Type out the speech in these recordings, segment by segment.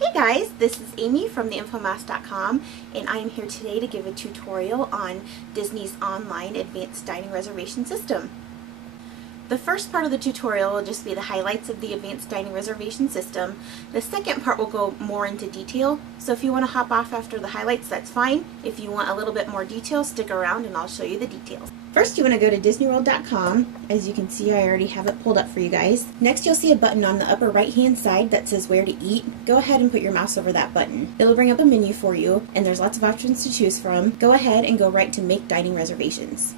Hey guys, this is Amy from theinfomass.com, and I am here today to give a tutorial on Disney's online advanced dining reservation system. The first part of the tutorial will just be the highlights of the advanced dining reservation system. The second part will go more into detail, so if you want to hop off after the highlights, that's fine. If you want a little bit more detail, stick around and I'll show you the details. First, you want to go to disneyworld.com. As you can see, I already have it pulled up for you guys. Next, you'll see a button on the upper right-hand side that says Where to Eat. Go ahead and put your mouse over that button. It'll bring up a menu for you, and there's lots of options to choose from. Go ahead and go right to Make Dining Reservations.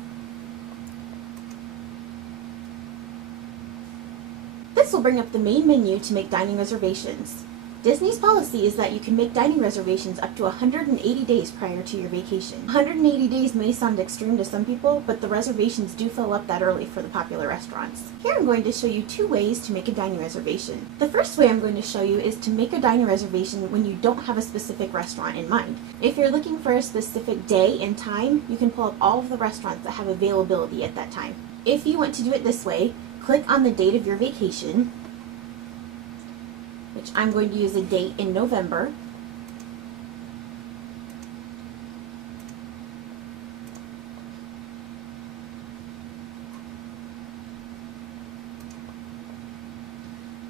This will bring up the main menu to make dining reservations. Disney's policy is that you can make dining reservations up to 180 days prior to your vacation. 180 days may sound extreme to some people, but the reservations do fill up that early for the popular restaurants. Here I'm going to show you two ways to make a dining reservation. The first way I'm going to show you is to make a dining reservation when you don't have a specific restaurant in mind. If you're looking for a specific day and time, you can pull up all of the restaurants that have availability at that time. If you want to do it this way, click on the date of your vacation, which I'm going to use a date in November.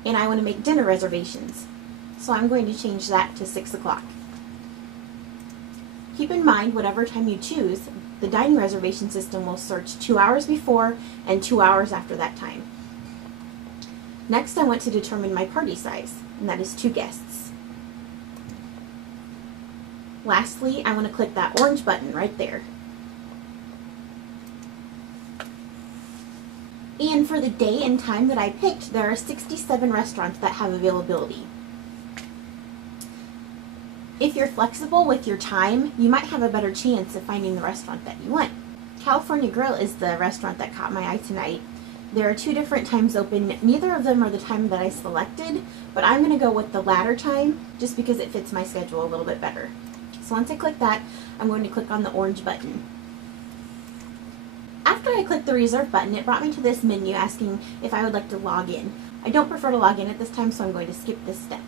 And I want to make dinner reservations, so I'm going to change that to 6 o'clock. Keep in mind, whatever time you choose, the dining reservation system will search 2 hours before and 2 hours after that time. Next, I want to determine my party size, and that is 2 guests. Lastly, I want to click that orange button right there. And for the day and time that I picked, there are 67 restaurants that have availability. If you're flexible with your time, you might have a better chance of finding the restaurant that you want. California Grill is the restaurant that caught my eye tonight. There are 2 different times open. Neither of them are the time that I selected, but I'm going to go with the latter time just because it fits my schedule a little bit better. So once I click that, I'm going to click on the orange button. After I clicked the reserve button, it brought me to this menu asking if I would like to log in. I don't prefer to log in at this time, so I'm going to skip this step.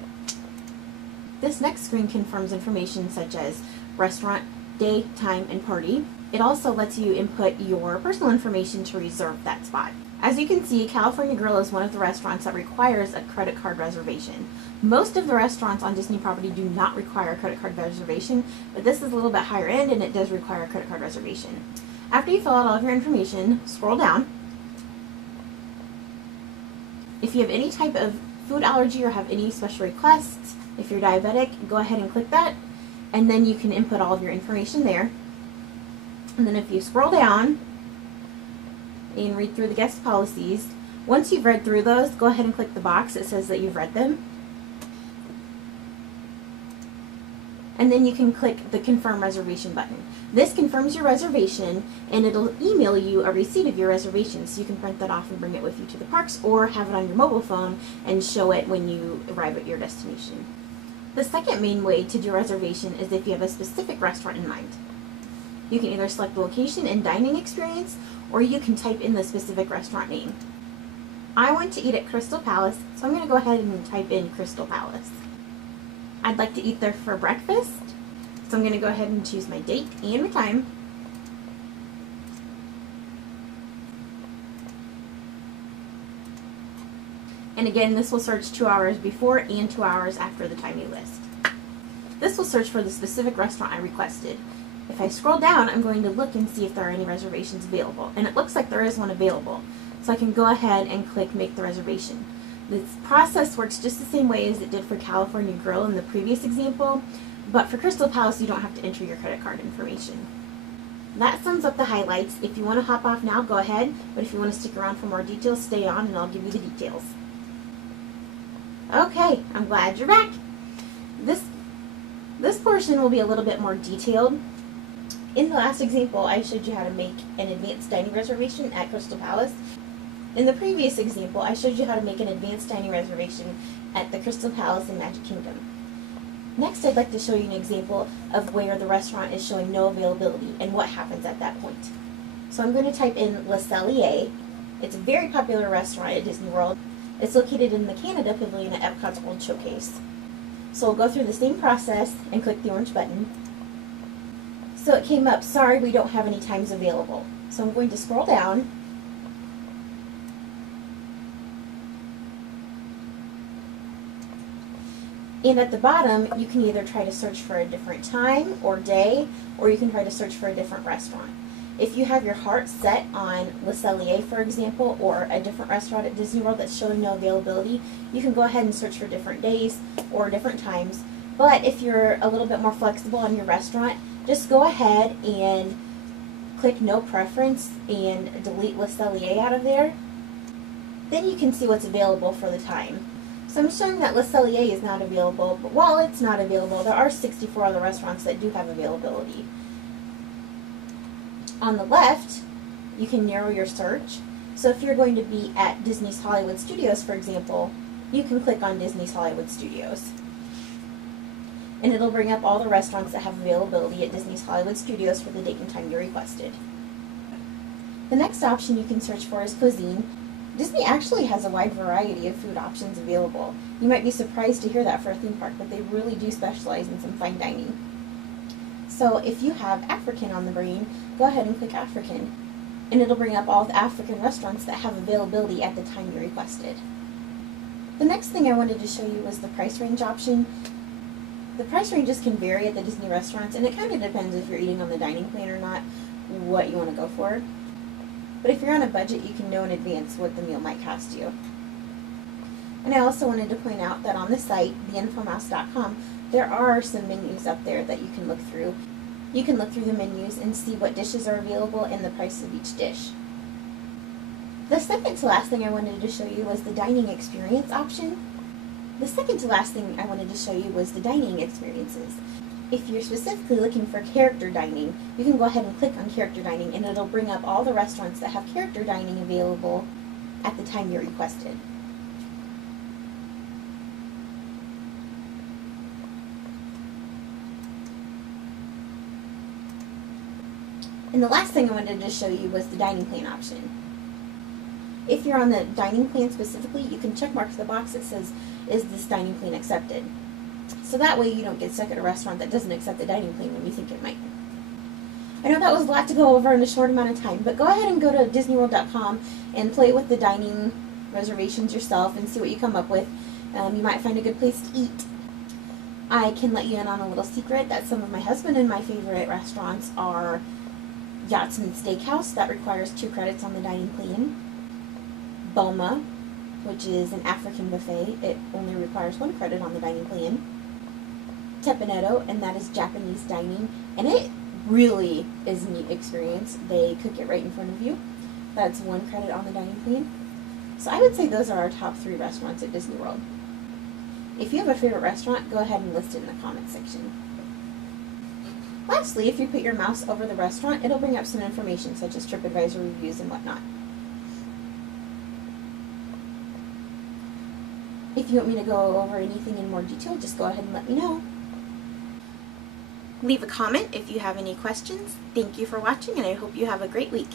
This next screen confirms information such as restaurant, day, time, and party. It also lets you input your personal information to reserve that spot. As you can see, California Grill is one of the restaurants that requires a credit card reservation. Most of the restaurants on Disney property do not require a credit card reservation, but this is a little bit higher end and it does require a credit card reservation. After you fill out all of your information, scroll down. If you have any type of food allergy or have any special requests, if you're diabetic, go ahead and click that, and then you can input all of your information there. And then if you scroll down and read through the guest policies, once you've read through those, go ahead and click the box that says that you've read them. And then you can click the Confirm Reservation button. This confirms your reservation, and it'll email you a receipt of your reservation, so you can print that off and bring it with you to the parks, or have it on your mobile phone and show it when you arrive at your destination. The second main way to do a reservation is if you have a specific restaurant in mind. You can either select the location and dining experience, or you can type in the specific restaurant name. I want to eat at Crystal Palace, so I'm going to go ahead and type in Crystal Palace. I'd like to eat there for breakfast, so I'm going to go ahead and choose my date and my time. And again, this will search 2 hours before and 2 hours after the time you list. This will search for the specific restaurant I requested. If I scroll down, I'm going to look and see if there are any reservations available. And it looks like there is one available. So I can go ahead and click Make the Reservation. This process works just the same way as it did for California Grill in the previous example, but for Crystal Palace, you don't have to enter your credit card information. That sums up the highlights. If you want to hop off now, go ahead, but if you want to stick around for more details, stay on and I'll give you the details. Okay, I'm glad you're back. This portion will be a little bit more detailed. In the last example, I showed you how to make an advanced dining reservation at Crystal Palace. In the previous example, I showed you how to make an advanced dining reservation at the Crystal Palace in Magic Kingdom. Next, I'd like to show you an example of where the restaurant is showing no availability and what happens at that point. So I'm going to type in Le Cellier. It's a very popular restaurant at Disney World. It's located in the Canada Pavilion at Epcot's World Showcase. So we'll go through the same process and click the orange button. So it came up, sorry, we don't have any times available. So I'm going to scroll down. And at the bottom, you can either try to search for a different time or day, or you can try to search for a different restaurant. If you have your heart set on Le Cellier, for example, or a different restaurant at Disney World that's showing no availability, you can go ahead and search for different days or different times. But if you're a little bit more flexible on your restaurant, just go ahead and click No Preference and delete Le Cellier out of there. Then you can see what's available for the time. So I'm showing that Le Cellier is not available, but while it's not available, there are 64 other restaurants that do have availability. On the left, you can narrow your search. So if you're going to be at Disney's Hollywood Studios, for example, you can click on Disney's Hollywood Studios. And it'll bring up all the restaurants that have availability at Disney's Hollywood Studios for the date and time you requested. The next option you can search for is cuisine. Disney actually has a wide variety of food options available. You might be surprised to hear that for a theme park, but they really do specialize in some fine dining. So if you have African on the brain, go ahead and click African, and it'll bring up all the African restaurants that have availability at the time you requested. The next thing I wanted to show you was the price range option. The price ranges can vary at the Disney restaurants, and it kind of depends if you're eating on the dining plan or not, what you want to go for. But if you're on a budget, you can know in advance what the meal might cost you. And I also wanted to point out that on the site, theinfomouse.com, there are some menus up there that you can look through. You can look through the menus and see what dishes are available and the price of each dish. The second to last thing I wanted to show you was the dining experience option. The second to last thing I wanted to show you was the dining experiences. If you're specifically looking for character dining, you can go ahead and click on character dining, and it'll bring up all the restaurants that have character dining available at the time you requested. And the last thing I wanted to show you was the dining plan option. If you're on the dining plan specifically, you can check mark the box that says, is this dining plan accepted? So that way you don't get stuck at a restaurant that doesn't accept the dining plan when you think it might. I know that was a lot to go over in a short amount of time, but go ahead and go to DisneyWorld.com and play with the dining reservations yourself and see what you come up with. You might find a good place to eat. I can let you in on a little secret that some of my husband and my favorite restaurants are Yachtsman Steakhouse, that requires 2 credits on the dining plan. Boma, which is an African buffet, it only requires 1 credit on the dining plan. Teppanyaki, and that is Japanese dining, and it really is a neat experience. They cook it right in front of you. That's 1 credit on the dining plan. So I would say those are our top 3 restaurants at Disney World. If you have a favorite restaurant, go ahead and list it in the comments section. Lastly, if you put your mouse over the restaurant, it'll bring up some information such as TripAdvisor reviews and whatnot. If you want me to go over anything in more detail, just go ahead and let me know. Leave a comment if you have any questions. Thank you for watching, and I hope you have a great week.